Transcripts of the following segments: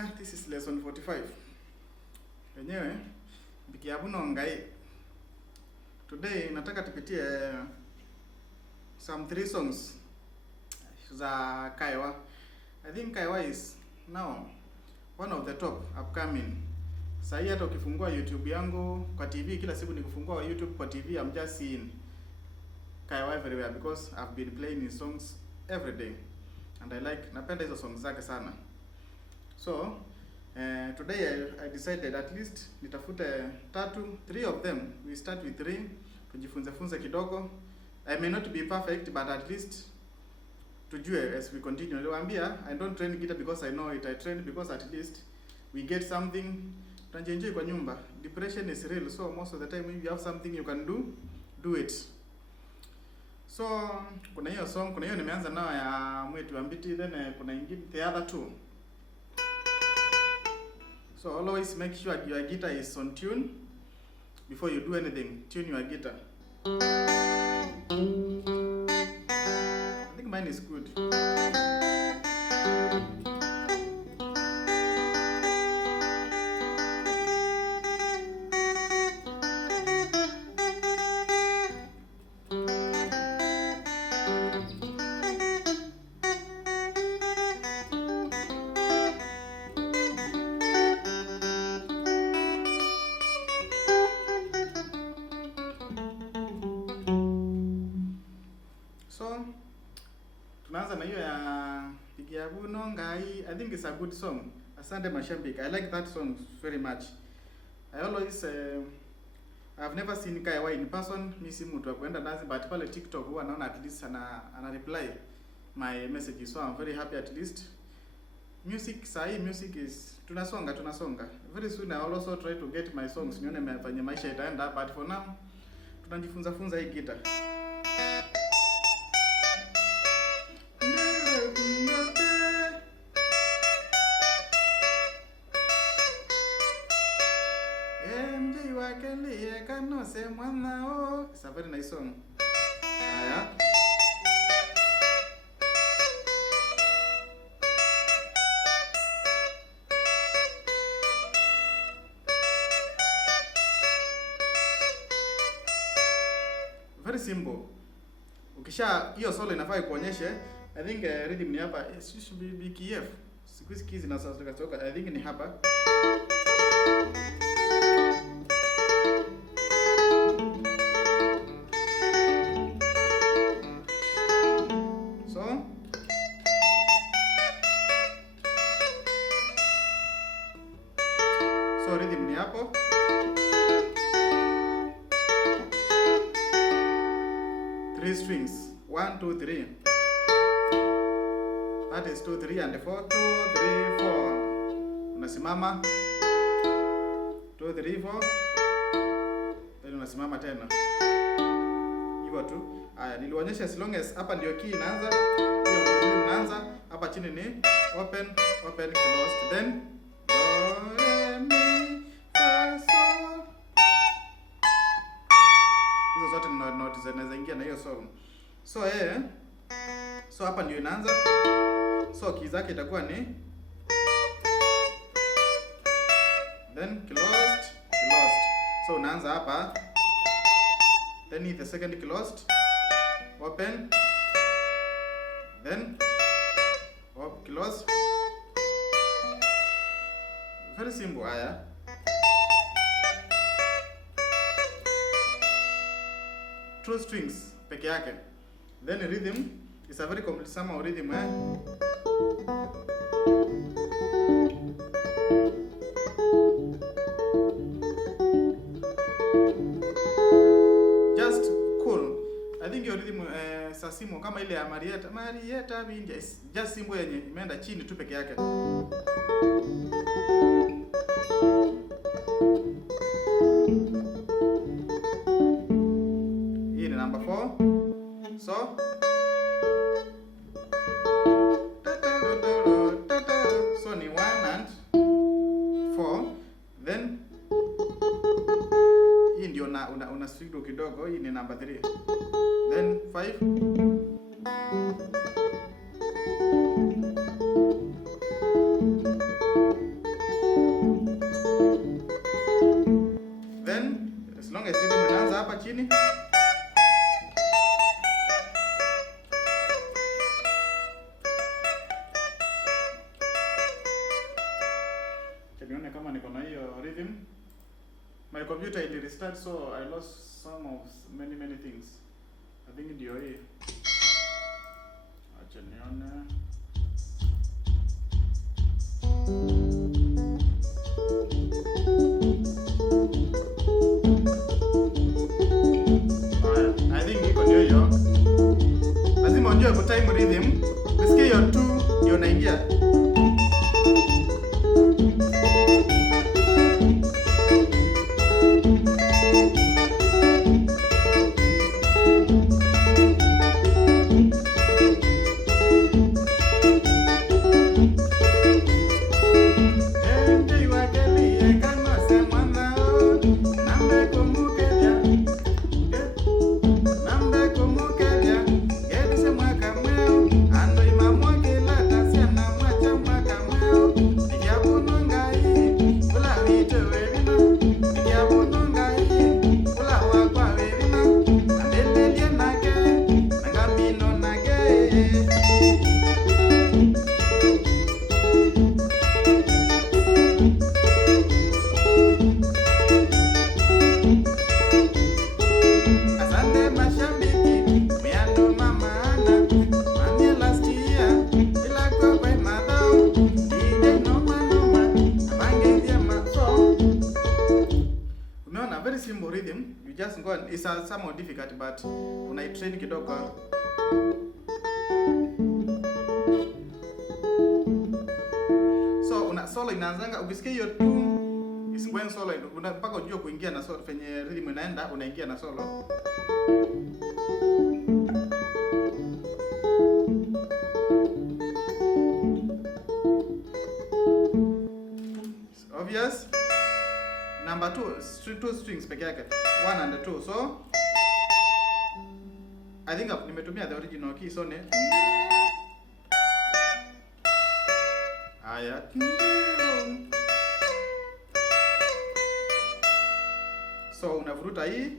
tena, this is lesson 45. Wenyewe bikiabu nongai. Today nataka tupitie some 3 songs za Kaiwa. I think Kaiwa is now one of the top upcoming. Sasa hata ukifungua YouTube yangu kwa TV, kila siku nikifungua YouTube kwa TV, I'm just seeing Kaiwa everywhere because I've been playing his songs every day and napenda hizo songs zake sana. So today I decided at least nitafute 3 of them. We start with 3 tujifunze kidogo. I may not be perfect but at least tujue as we continue. Niliwaambia I don't train guitar because I know it. I train because at least we get something. Tunaenjoy kwa nyumba. Depression is real, so most of the time if you have something you can do it. So kuna hiyo song, kuna hiyo nimeanza nao ya Mwetu wa Mbiti, then kuna ingine the other 2. So always make sure your guitar is on tune before you do anything. Tune your guitar. I think mine is good. So tunaanza na hiyo ya Bikiabu Nongai. I think it's a good song. Asante Mashambik. I like that song very much. I always I've never seen Kaiwa in person. Mimi si mtu wa kwenda dance, but pale TikTok huwa naona at least ana reply my messages, so I'm very happy at least. Music is tunasonga. Very soon I also try to get my songs nione mfanye maisha itaenda, but for now tunajifunza hii guitar. It's a very nice song. Aya. Very simple. Ukisha hiyo solo inafaa kuonyeshe, I think rhythm ni hapa. It should be BKF. Siku hizi keys zinatoka. I think ni hapa. So rhythm ni hapo. Three strings. 1, 2, 3. That is 2, 3 and 4. 2, 3, 4. Unasimama. 2, 3, 4. Then unasimama tena. Hivyo tu. Haya, nilionyesha as long as hapa ndio key inaanza. Hiyo inaanza. Hapa chini ni open, closed, then zote ni note zinaweza ingia na hiyo song. So hapa ndio inaanza. So keys zake itakuwa ni then closed. So unaanza hapa. Then the second closed, open, then close. Very simple. Haya. Two strings peke yake. Then rhythm is a very complex somehow rhythm. Just cool. I think your rhythm sasimo kama ile ya Marieta India is just simple yenye imeenda chini tu peke yake. Number 4. So ni 1 and 4. Then hii ndio una swing kidogo. Hii ni number 3. Then 5. chini. Nione kama niko na hiyo rhythm. My computer ili restart, so I lost some of many things. I think ndio hii. Acha nione. I think iko ndio hiyo. Lazima unjue ku time rhythm. Usikie hiyo 2 ndio unaingia. Rhythm, you just go and it's somewhat difficult but unaitrain kidogo. So una solo inaanzanga ukisikia hiyo tu is going solo mpaka ujue kuingia na solo penye rhythm inaenda unaingia na solo. It's obvious. Number 2 strings peke yake 1 and 2. So I think nimetumia the original key, so ne haya. So unavuruta hii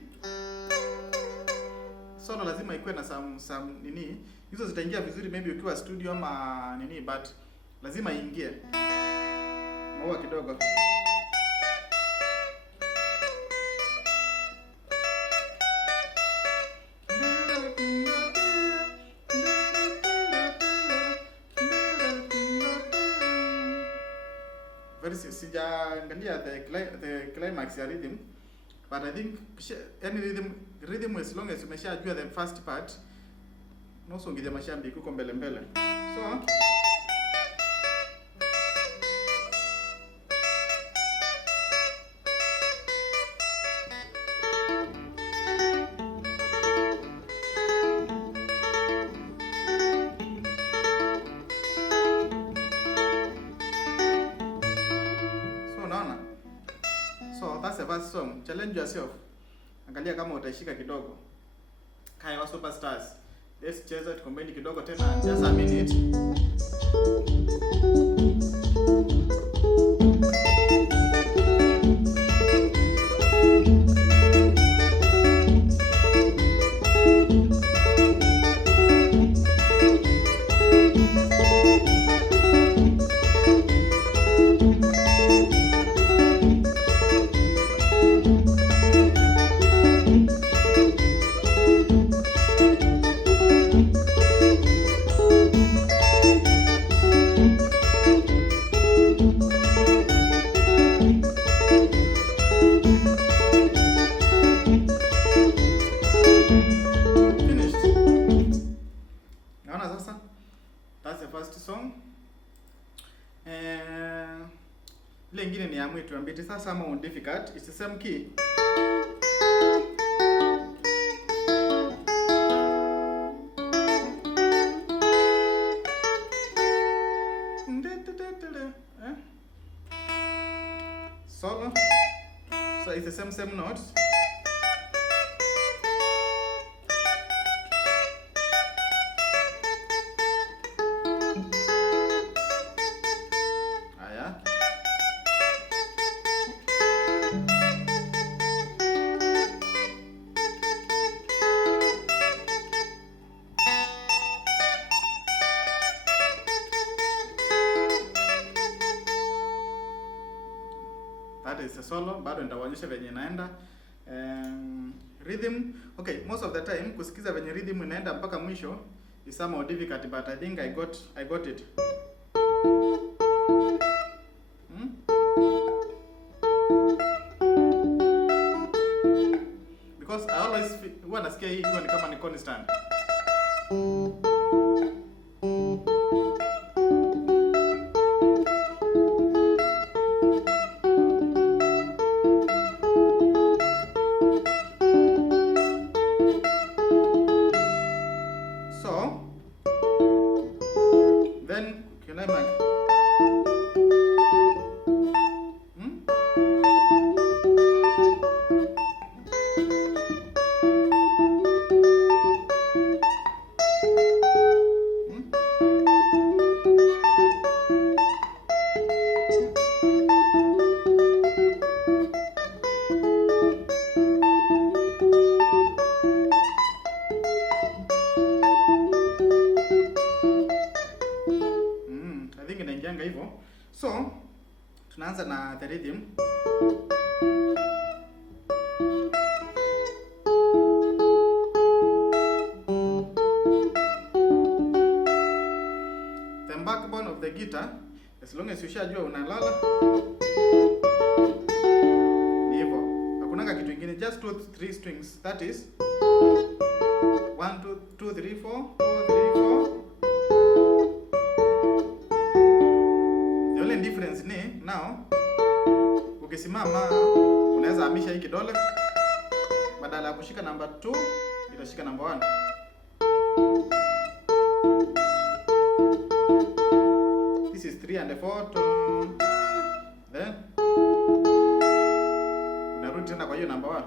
solo, lazima ikuwe na some nini, hizo zitaingia vizuri maybe ukiwa studio ama nini, but lazima iingie maua kidogo. Sijaangalia the climax ya rhythm, but I think any rhythm as long as umeshajua the first part nosongeza mashambi kuko mbele mbele. So that's the first song. Challenge yourself. Angalia kama utaishika kidogo. Kaya wa Superstars. Let's cheza tukombeni kidogo tena just a minute. That's the first song. Ile ingine ni ya mwitu ambiti sasa ama difficult, it's the same key. Solo. So it's the same notes. a solo, bado nitawaonyesha venye inaenda. Rhythm, okay, most of the time kusikiza venye rhythm inaenda mpaka mwisho is somehow difficult, but I think I got it. Because I always huwa nasikia hii ikiwa ni kama ni constant. So then can I mark? Inaingianga hivyo. So tunaanza na the rhythm. The backbone of the guitar, as long as ushajua unalala, ni hivyo. Hakunanga kitu kingine, just 2-3 strings. That is 1 2 2 3 4 2 3 4. Difference ni now, ukisimama unaweza hamisha hii kidole, badala ya kushika number 2 itashika number 1. This is 3 and 4 2. Then unarudi tena kwa hiyo number 1.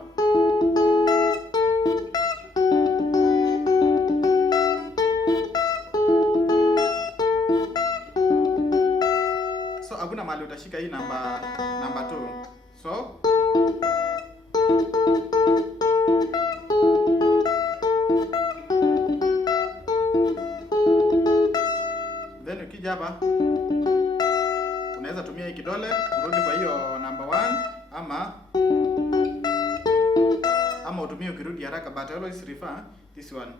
Hakuna mahali utashika hii number 2. So then ukija hapa unaweza tumia hii kidole kurudi kwa hiyo number 1 ama utumie ukirudi haraka, but I always refer this one.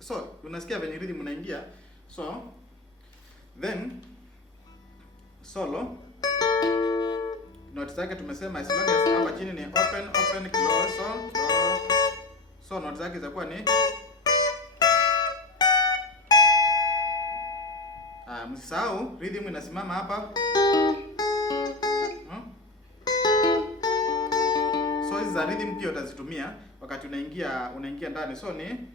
So unasikia venye rhythm unaingia. So then solo note zake tumesema as long as hapa chini ni open close. So note zake zitakuwa ni msisahau rhythm inasimama hapa. So hizi za rhythm pia utazitumia wakati unaingia ndani. So ni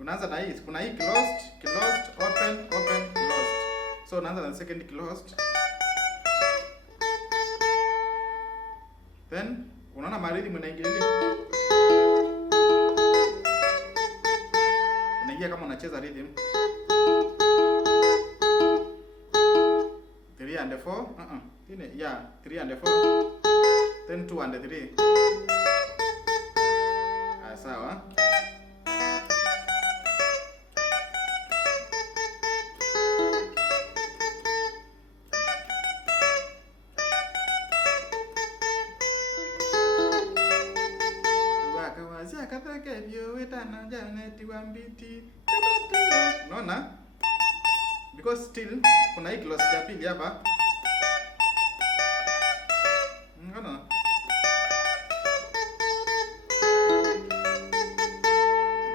unaanza na hii, kuna hii closed, open, closed. So unaanza na second closed. Then unaona maridi mnaingilia. Unaingia kama unacheza rhythm. 3 and 4. Yeah, 3 and 4. Then 2 and 3. Sawa. Wakawazia kathake vyoeta na janeti wa mbiti. Unaona? Because still kuna hii close ya pili hapa. Unaona?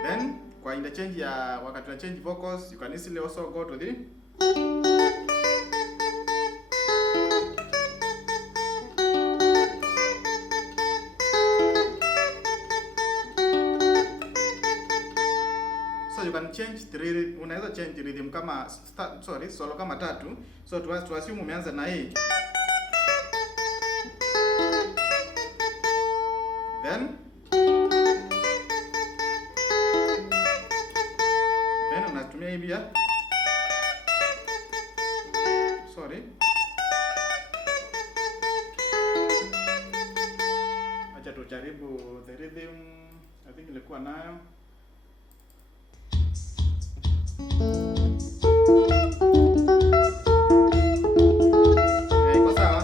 Then kwa interchange ya wakati una change vocals, you can easily also go to the you can change three, unaweza change rhythm kama solo kama 3. So to assume umeanza na hii, then Sorry. Acha tujaribu the rhythm. I think ilikuwa nayo. Iko sawa?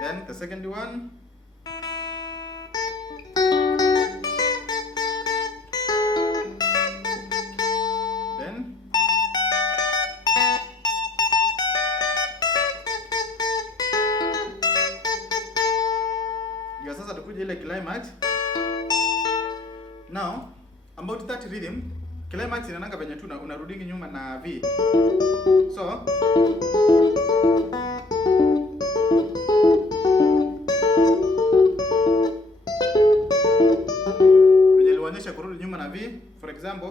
Then the second one. Then ndio sasa tukuje ile climax. Now about that rhythm, climax inananga venye tu unarudingi nyuma na V. So venye lionyesha kurudi nyuma na V, for example,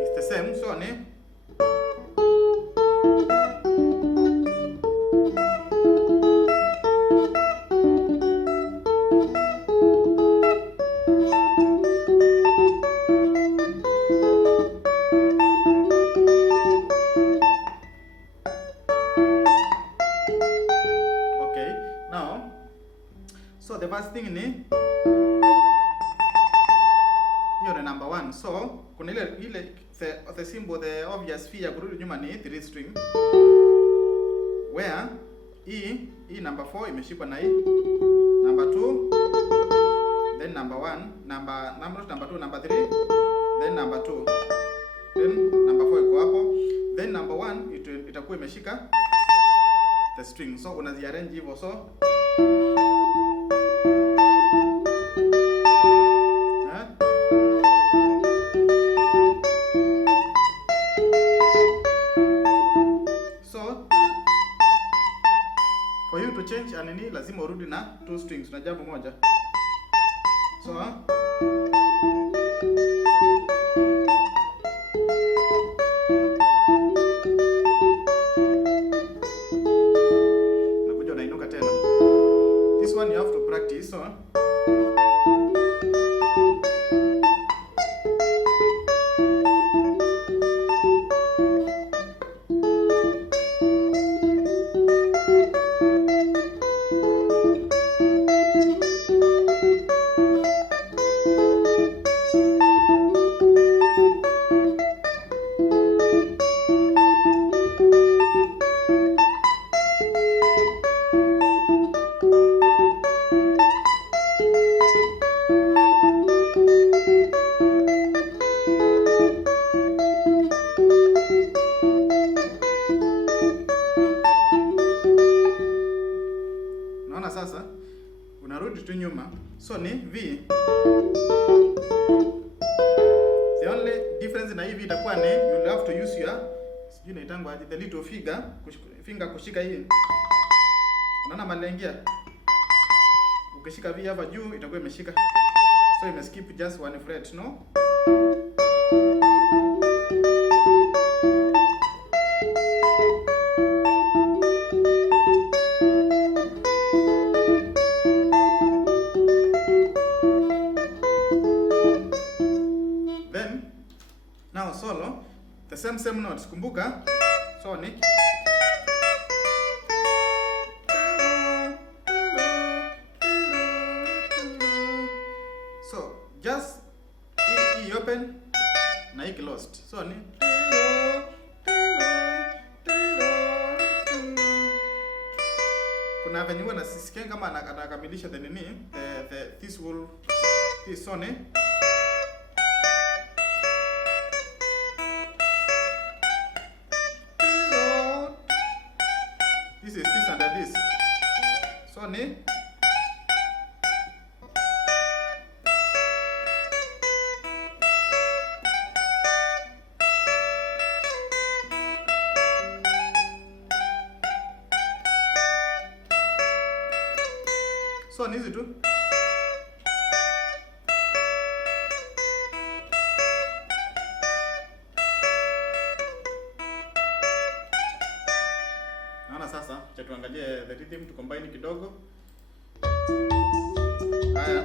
it's the same. So ni so the first thing ni hiyo ni number 1. So kuna ile the symbol, the obvious fee ya kurudi nyuma ni 3 string, where hii number 4 imeshikwa na hii number 2, then number 1, number 2, number 3, then number 2, then number 4 iko hapo, then number 1 itakuwa imeshika the string. So unaziarrange hivyo. So for you to change anini lazima urudi na 2 strings na jambo moja. So nakuja unainuka tena. This one you have to practice. So sasa unarudi tu nyuma. So ni V. The only difference na hivi itakuwa ni you have to use your sijui naitangwa aje, the little finger kushika hii. Unaona malengia? Ukishika V hapa juu itakuwa imeshika. So imeskip just one fret, no? the same notes. Kumbuka, so ni so just E open na E closed. So ni kuna venye huwa nasisikia kama anakamilisha the nini this will this so ni this is this under this. So ni so ni hizi tu. Naona sasa cha tuangalie the rhythm tu combine kidogo. Haya.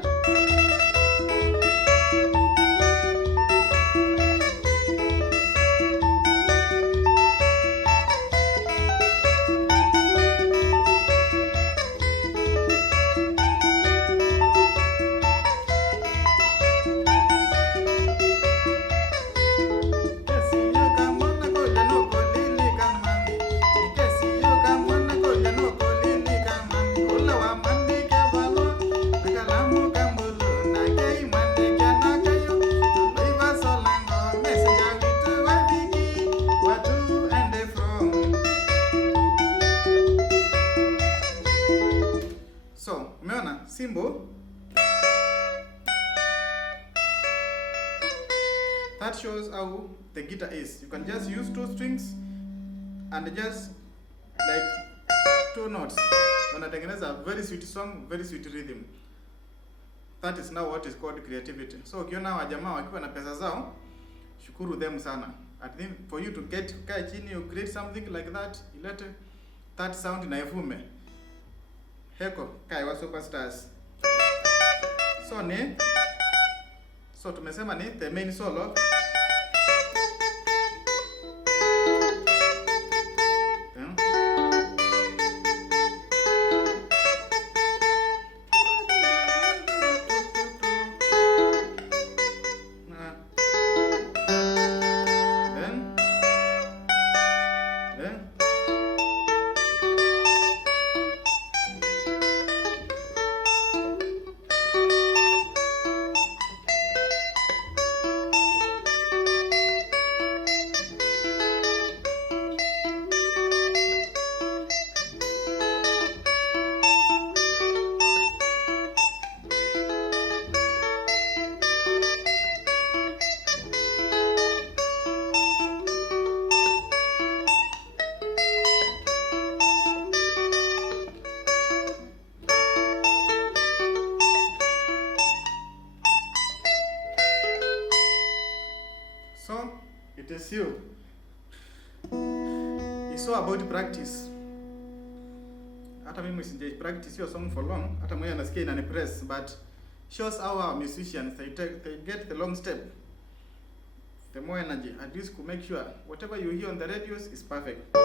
Simple. That shows how the guitar is. You can just use 2 strings and just like 2 notes. Unatengeneza a very sweet song, very sweet rhythm. That is now what is called creativity. So ukiona wajamaa wakiwa na pesa zao, shukuru them sana. I think for you to get kaa chini you create something like that, ilete that sound na ivume. Heko kai wa superstars. So ni so tumesema ni the main solo. So it is you. It's all about practice. Hata mimi sije practice your song for long, hata mwenye anasikia inanipress, but shows how our musicians they get the long step, the more energy, at least to make sure whatever you hear on the radios is perfect.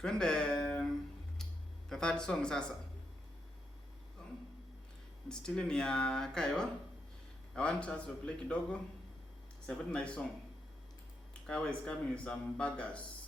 Twende the third song sasa. Still ni ya Kaiwa. I want us to play kidogo. It's a very nice song. Kaiwa is coming with some burgers.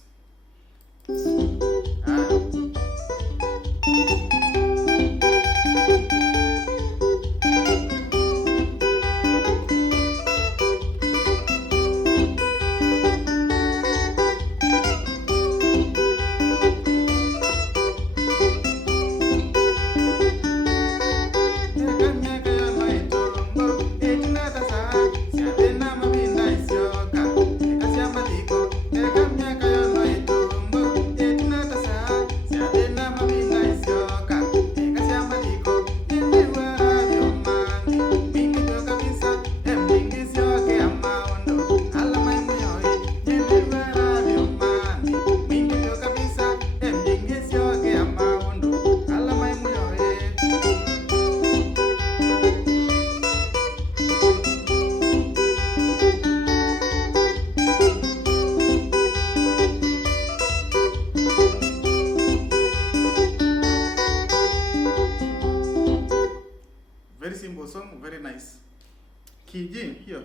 key G hiyo.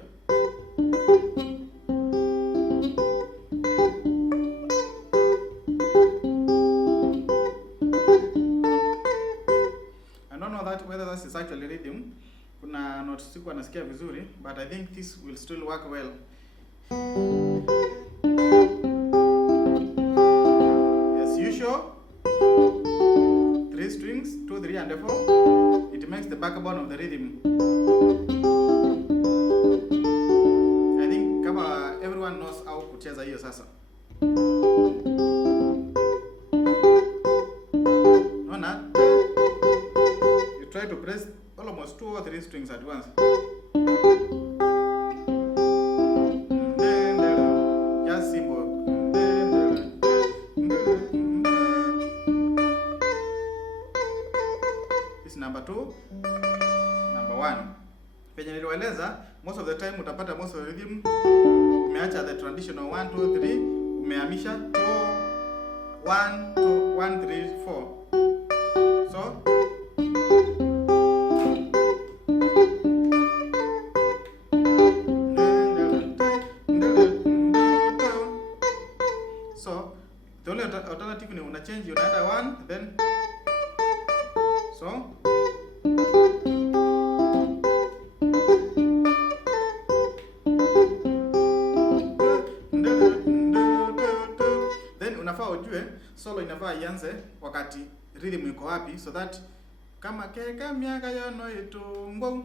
I don't know that whether that is actually rhythm. Kuna notes siku nasikia vizuri, but I think this will still work well. As usual, 3 strings, 2, 3 and 4. It makes the backbone of the rhythm. I think kama everyone knows how kucheza hiyo sasa. Naona you try to press almost 2 or 3 strings at once. Just simple. This is number 2, number 1. Penye niliwaeleza, most of the time utapata most of the rhythm umeacha the traditional 1 2 3, umehamisha 2 1 2 1 3 4. So the only alternative ni una change, unaenda 1 then so then unafaa ujue solo inafaa ianze wakati rhythm iko wapi, so that kama keka miaka yono itungo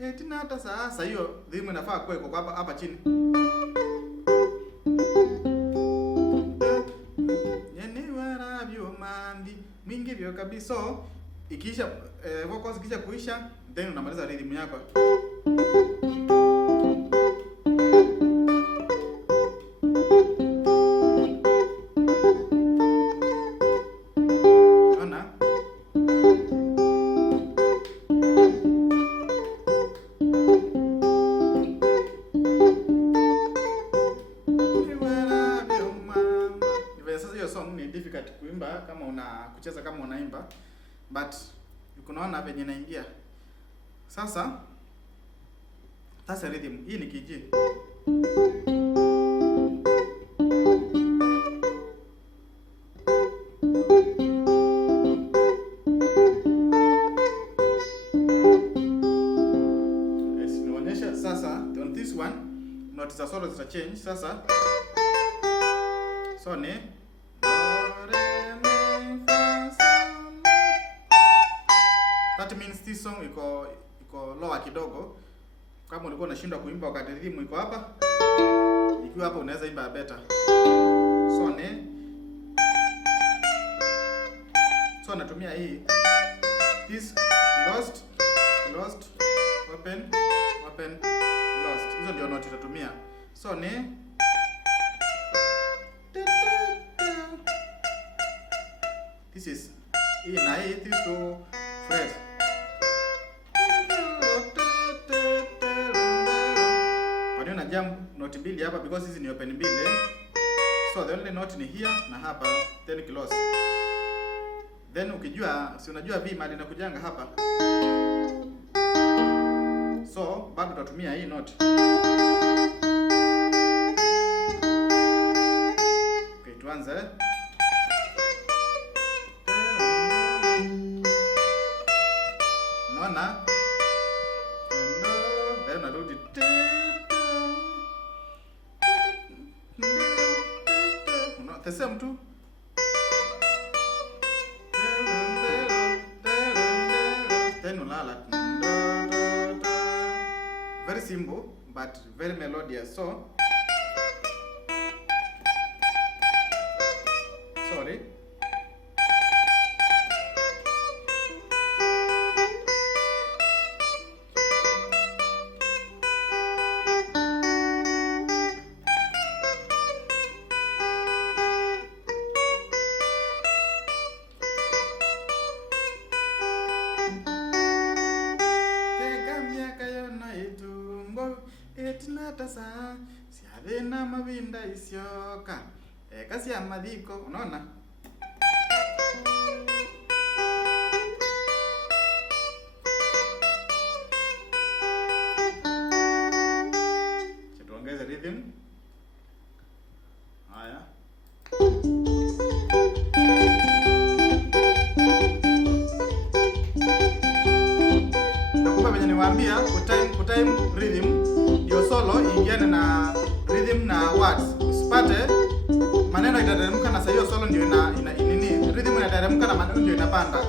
etinata sasa, hiyo rhythm inafaa kuwa iko hapa chini. Mingi vyo kabisa. So ikisha vocals ikisha kuisha, then unamaliza rhythm yako. Ona difficult kuimba kama kucheza kama unaimba, but unaona venye naingia sasa. Sasa rhythm hii ni kiji. Nionyesha sasa on this one notes za solo zita change sasa. So ni that means this song iko lower kidogo. Kama ulikuwa unashindwa kuimba wakati rhythm iko hapa, ikiwa hapa unaweza imba better. So natumia hii this lost open lost, hizo ndio note tutatumia. So ni this is hii na hii, these two phrase. Waniona jump note mbili hapa because hizi ni open mbili. So the only note ni here na hapa, then close. Then ukijua, si unajua V mali inakujanga hapa. So bado tutatumia hii note. Okay, tuanze. Naona then narudi the same tu. Then ulala. Very simple but very melodious. So sorry. Etinatasa siavena mavinda isioka kasi ya madhiko. Unaona time rhythm ndio solo ingiane na rhythm na words. Usipate maneno itateremka na hiyo solo ndio nini, rhythm inateremka na maneno ndio inapanda.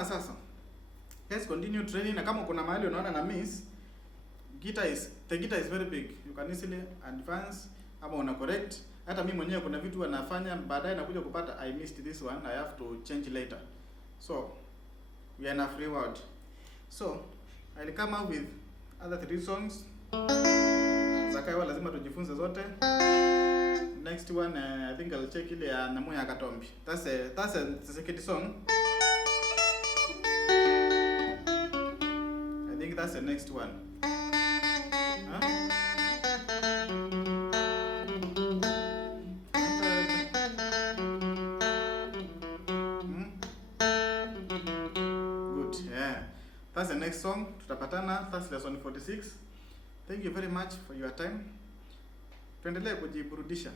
Sasa let's continue training, na kama kuna mahali unaona na miss, the guitar is very big, you can easily advance ama una correct. Hata mimi mwenyewe kuna vitu wanafanya baadaye nakuja kupata I missed this one, I have to change later. So we are in a free world, so I'll come up with other 3 songs zakawa lazima tujifunze zote. Next one I think I'll check ile ya Namuya Katombi. That's the second song. I think that's the next one. Huh? Good. Yeah. That's the next song. Tutapatana. That's lesson 46. Thank you very much for your time. Tuendelee kujiburudisha.